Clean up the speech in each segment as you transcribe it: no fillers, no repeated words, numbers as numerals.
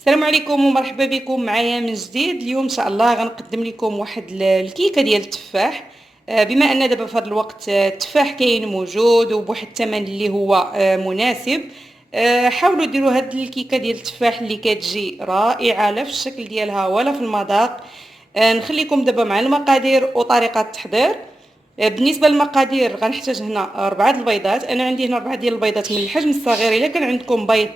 السلام عليكم ومرحبا بكم معايا من جديد. اليوم ان شاء الله غنقدم لكم واحد الكيكه ديال التفاح. بما ان دابا في هذا الوقت التفاح كاين موجود وبواحد الثمن اللي هو مناسب. حاولوا ديروا هاد الكيكه ديال التفاح اللي كتجي رائعه لا في الشكل ديالها ولا في المذاق. نخليكم دابا مع المقادير وطريقه التحضير. بالنسبه للمقادير غنحتاج هنا 4 البيضات. انا عندي هنا 4 ديال البيضات من الحجم الصغير. الا كان عندكم بيض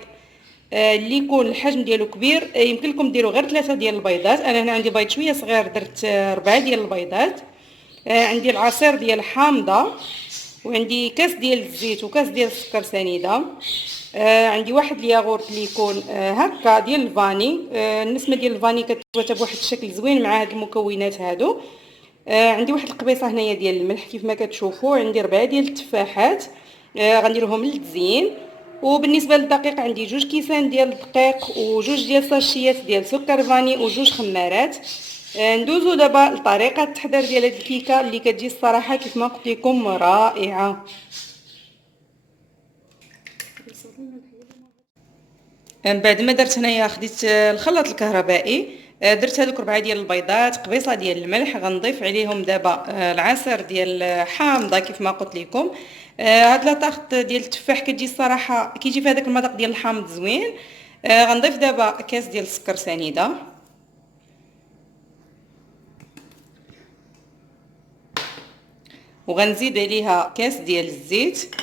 اللي يكون الحجم ديالو كبير يمكن لكم ديروا غير 3 ديال البيضات. انا هنا عندي بيض شويه صغير درت 4 ديال البيضات. عندي العصير ديال الحامضه، وعندي كاس ديال الزيت وكاس ديال السكر سنيده. عندي واحد الياغورت اللي يكون هكا ديال الفاني. النسمه ديال الفاني كتوجد بواحد الشكل زوين مع هاد المكونات هادو. عندي واحد القبيصه هنايا ديال الملح كيف ما كتشوفوا. عندي 4 ديال التفاحات غنديرهم للتزيين. وبالنسبه للدقيق عندي 2 كيسان ديال الدقيق و2 ديال ساشيات ديال سكر فاني و2 خمارات. ندوزو دابا لطريقه التحضير ديال هاد الكيكه اللي كتجي الصراحه كيف ما قلت لكم رائعه. من بعد ما درت هنايا خديت الخلاط الكهربائي. درت هذوك 4 ديال البيضات، قبيصه ديال الملح. غنضيف عليهم دابا العصير ديال حامضه كيف ما قلت لكم. هاد لاطاخط ديال التفاح كتجي الصراحه كيجي في هذاك المذاق ديال الحامض زوين. غنضيف دابا كاس ديال السكر سنيده، وغنزيد عليها كاس ديال الزيت.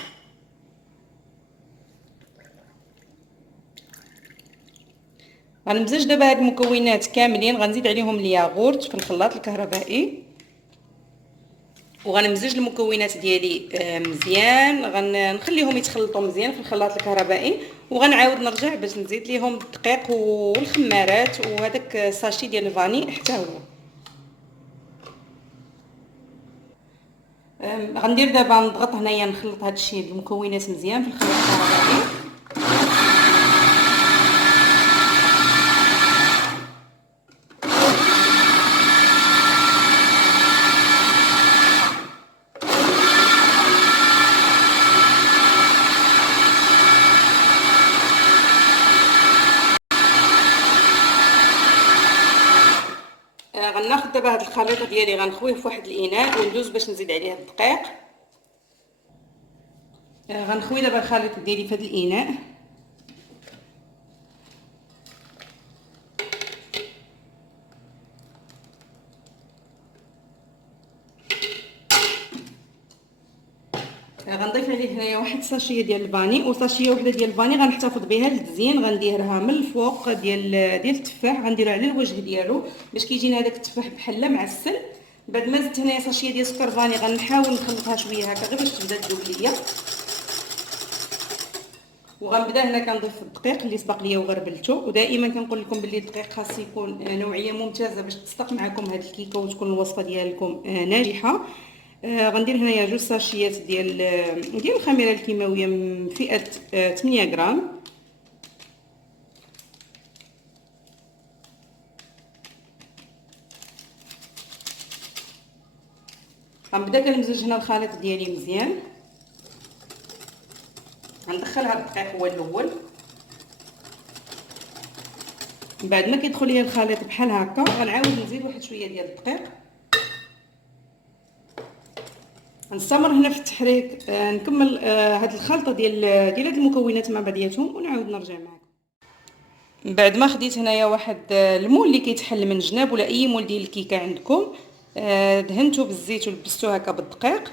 غنمزج دابا هاد المكونات كاملين. غنزيد عليهم الياغورت في الخلاط الكهربائي، وغنمزج المكونات ديالي مزيان. غنخليهم يتخلطوا مزيان في الخلاط الكهربائي، وغنعاود نرجع باش نزيد ليهم الدقيق والخمارات وهذاك الساشي ديال الفاني حتى هو. غندير دابا نضغط هنايا نخلط هاد الشيء بالمكونات مزيان في الخلاط الكهربائي. غناخذ دابا هاد الخليط ديالي غنخويه في واحد الاناء وندوز باش نزيد عليه الدقيق. غنخوي دابا الخليط ديالي في هاد الاناء. غنضيف عليه هنايا واحد ساشيه ديال الفاني وساشيه وحده ديال الفاني غنحتفظ بها للتزيين. غنديرها من الفوق ديال التفاح، غنديرها على الوجه ديالو باش كيجينا هذاك التفاح بحال معسل. بعد ما زدت هنايا ساشيه ديال سكر فاني غنحاول نخلطها شويه هكا غير باش تبدا تذوب ليا. وغنبدا هنا كنضيف الدقيق اللي سبق ليا وغربلته. ودائما كنقول لكم باللي الدقيق خاص يكون نوعيه ممتازه باش تصدق معكم هذه الكيكه وتكون الوصفه ديالكم ناجحه. غندير هنايا 2 ساشيات ديال الخميره الكيماويه من فئه 8 غرام. غنبدا كنمزج هنا الخليط ديالي مزيان. غندخل هذا الدقيق هو الاول. من بعد ما كيدخل ليا الخليط بحال هكا غنعاود نزيد واحد شويه ديال الدقيق. نستمر هنا في التحريك. نكمل هاد الخلطه ديال هاد المكونات مع بعضياتهم ونعاود نرجع معكم. من بعد ما خديت هنايا واحد المول اللي كيتحل من جناب ولا اي مول ديال الكيكه عندكم، دهنته بالزيت ولبستو هكا بالدقيق.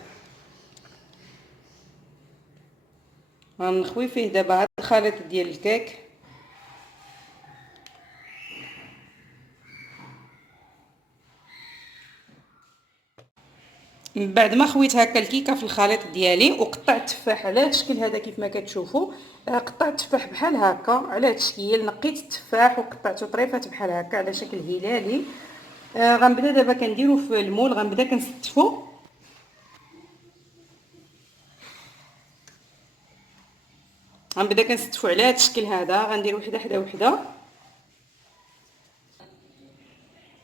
غنخوي فيه دابا هاد الخليط ديال الكيك. من بعد ما خويت هكا الكيكه في الخليط ديالي وقطعت التفاح على هذا الشكل هذا كيف ما كتشوفوا. قطعت التفاح بحال هكا على هذا الشكل. نقيت التفاح وقطعته طريفات بحال هكا على شكل هلالي. غنبدا دابا كنديرو في المول. غنبدا كنستفو. غنبدا كنستفو على هذا الشكل هذا. غندير وحده حدا وحده.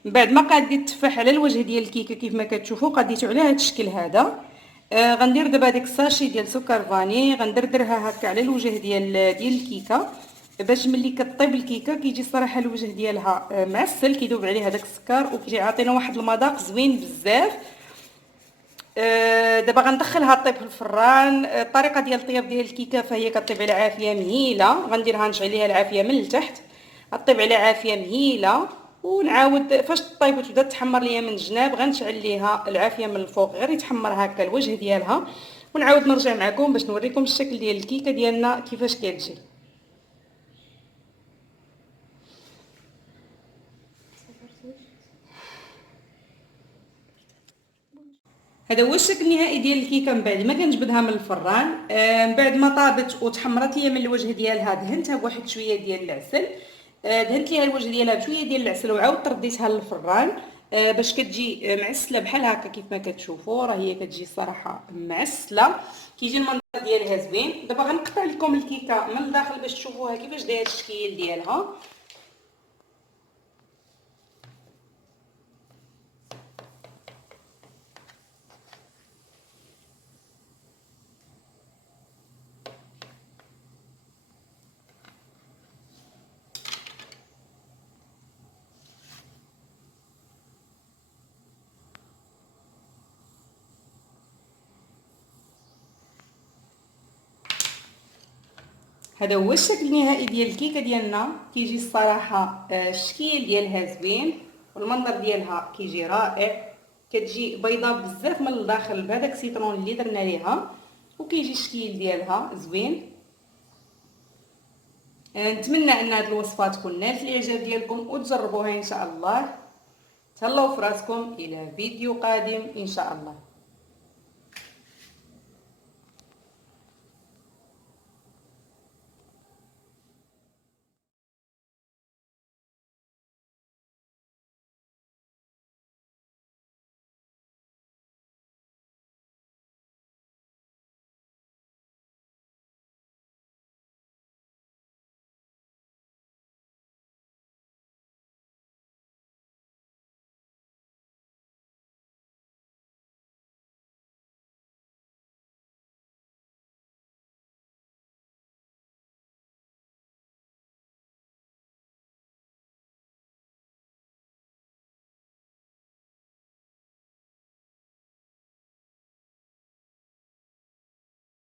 من بعد ما قاديت التفاح على الوجه ديال الكيكه كيف ما كتشوفوا قاديته على هذا الشكل هذا. غندير دابا ديك الساشي ديال سكر فاني غندردرها هكا على الوجه ديال الكيكه. باش ملي كطيب الكيكه كيجي الصراحه الوجه ديالها معسل، كيذوب عليه هذاك السكر وكيجي عاطينا واحد المذاق زوين بزاف. دابا غندخلها طيب في الفران. الطريقه ديال الطياب ديال الكيكه فهي كطيب على عافيه مهيله، غنديرها نشعل العافيه من التحت، غطيب على عافيه مهيله، ونعاود فاش طيب وتبدا تحمر ليا من الجناب غنشعل ليها العافيه من الفوق غير يتحمر هكا الوجه ديالها، ونعاود نرجع معكم باش نوريكم الشكل ديال الكيكه ديالنا كيفاش كتجي. هذا هو الشكل النهائي ديال الكيكه من بعد ما كنجبدها من الفران. من بعد ما طابت وتحمرت ليا من الوجه ديالها دهنتها بواحد شويه ديال العسل. دهنت ليها الوجه ديالها بشويه ديال العسل وعاودت رديتها للفران باش كتجي معسله بحال هكا كيف ما كتشوفوا، راه هي كتجي الصراحه معسله، كيجي المنظر ديالها زوين. دابا غنقطع لكم الكيكه من الداخل باش تشوفوها كيفاش داير الشكل ديالها. هذا هو الشكل النهائي ديال الكيكه ديالنا، كيجي الصراحه الشكل ديالها زوين والمنظر ديالها كيجي رائع، كتجي بيضاء بزاف من الداخل بهذاك السيترون اللي درنا ليها، وكيجي الشكل ديالها زوين. نتمنى ان هذه الوصفه تكون نالت الاعجاب ديالكم وتجربوها ان شاء الله. تهلاو في راسكم، الى فيديو قادم ان شاء الله.